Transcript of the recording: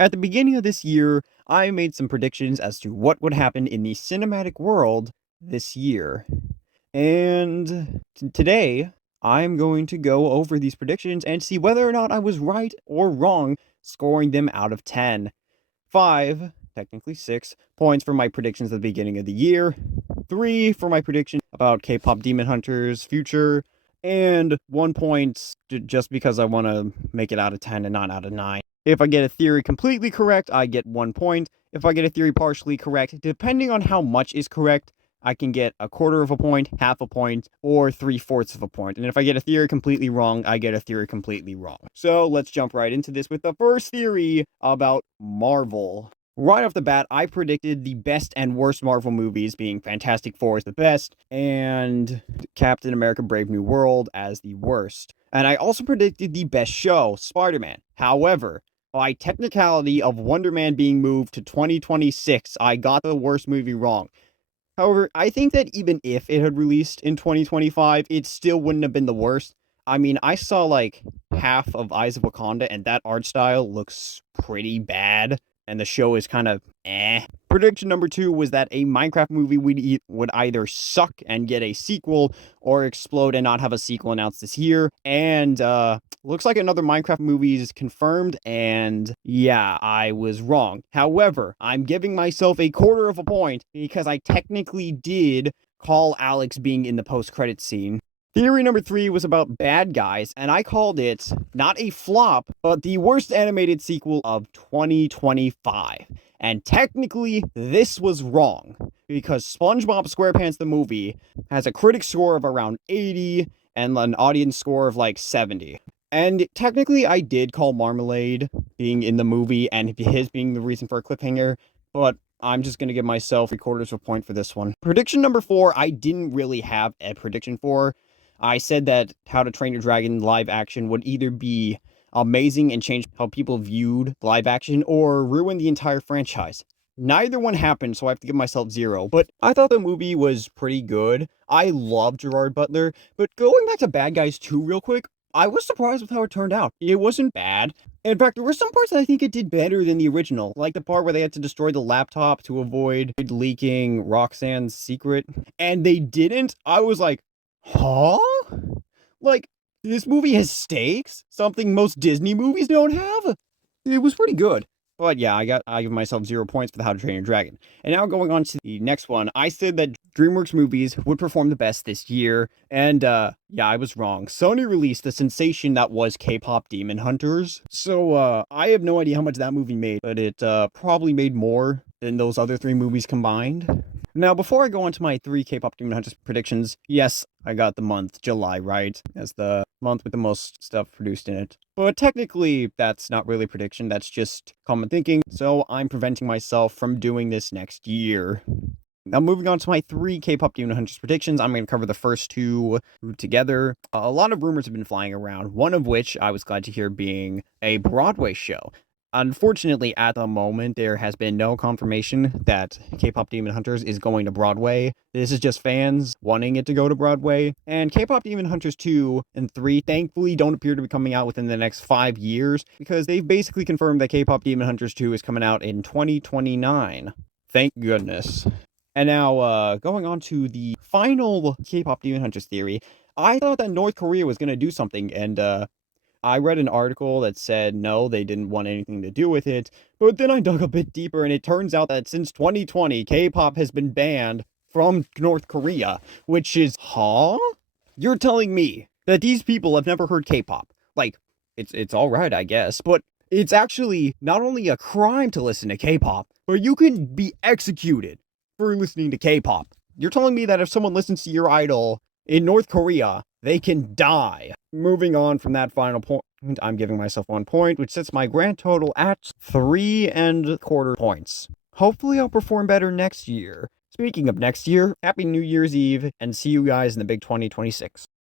At the beginning of this year, I made some predictions as to what would happen in the cinematic world this year. And today, I'm going to go over these predictions and see whether or not I was right or wrong, scoring them out of 10. 5, technically 6, points for my predictions at the beginning of the year, 3 for my prediction about K-pop Demon Hunter's future, and 1 point just because I want to make it out of 10 and not out of 9. If I get a theory completely correct, I get 1 point. If I get a theory partially correct, depending on how much is correct, I can get a quarter of a point, half a point, or 3/4 of a point. And if I get a theory completely wrong, I get a theory completely wrong. So let's jump right into this with the first theory about Marvel. Right off the bat, I predicted the best and worst Marvel movies, being Fantastic Four as the best, and Captain America Brave New World as the worst. And I also predicted the best show, Spider-Man. However, by technicality of Wonder Man being moved to 2026, I got the worst movie wrong. However, I think that even if it had released in 2025, it still wouldn't have been the worst. I mean, I saw like half of Eyes of Wakanda, and that art style looks pretty bad, and the show is kind of eh. Prediction number 2 was that a Minecraft movie would either suck and get a sequel, or explode and not have a sequel announced this year. And looks like another Minecraft movie is confirmed, and yeah, I was wrong. However, I'm giving myself a quarter of a point because I technically did call Alex being in the post-credit scene. Theory number 3 was about Bad Guys, and I called it not a flop, but the worst animated sequel of 2025. And technically, this was wrong, because SpongeBob SquarePants the movie has a critic score of around 80 and an audience score of like 70. And technically, I did call Marmalade being in the movie and his being the reason for a cliffhanger, but I'm just going to give myself 3/4 of a point for this one. Prediction number 4, I didn't really have a prediction for. I said that How to Train Your Dragon live action would either be amazing and change how people viewed live action, or ruin the entire franchise. Neither one happened, so I have to give myself 0. But I thought the movie was pretty good. I love Gerard Butler. But going back to Bad Guys 2 real quick, I was surprised with how it turned out. It wasn't bad. In fact, there were some parts that I think it did better than the original, like the part where they had to destroy the laptop to avoid leaking Roxanne's secret, and they didn't. I was like, huh? Like, this movie has stakes? Something most Disney movies don't have? It was pretty good. But yeah, I give myself 0 points for the How to Train Your Dragon. And now going on to the next one, I said that DreamWorks movies would perform the best this year, and yeah, I was wrong. Sony released the sensation that was K-pop Demon Hunters. So I have no idea how much that movie made, but it probably made more than those other 3 movies combined. Now, before I go on to my 3 K-pop Demon Hunters predictions, yes, I got the month July right as the month with the most stuff produced in it. But technically, that's not really a prediction, that's just common thinking, so I'm preventing myself from doing this next year. Now, moving on to my 3 K-pop Demon Hunters predictions, I'm going to cover the first 2 together. A lot of rumors have been flying around, one of which I was glad to hear being a Broadway show. Unfortunately, at the moment, there has been no confirmation that K-pop Demon Hunters is going to Broadway. This is just fans wanting it to go to Broadway. And K-pop Demon Hunters 2 and 3, thankfully, don't appear to be coming out within the next 5 years, because they've basically confirmed that K-pop Demon Hunters 2 is coming out in 2029. Thank goodness. And now, going on to the final K-pop Demon Hunters theory, I thought that North Korea was going to do something, and I read an article that said no, they didn't want anything to do with it, but then I dug a bit deeper, and it turns out that since 2020, K-pop has been banned from North Korea, which is, huh? You're telling me that these people have never heard K-pop? Like, it's alright, I guess, but it's actually not only a crime to listen to K-pop, but you can be executed for listening to K-pop. You're telling me that if someone listens to your idol in North Korea, they can die. Moving on from that final point, I'm giving myself 1 point, which sets my grand total at 3¼ points. Hopefully I'll perform better next year. Speaking of next year, Happy New Year's Eve, and see you guys in the big 2026.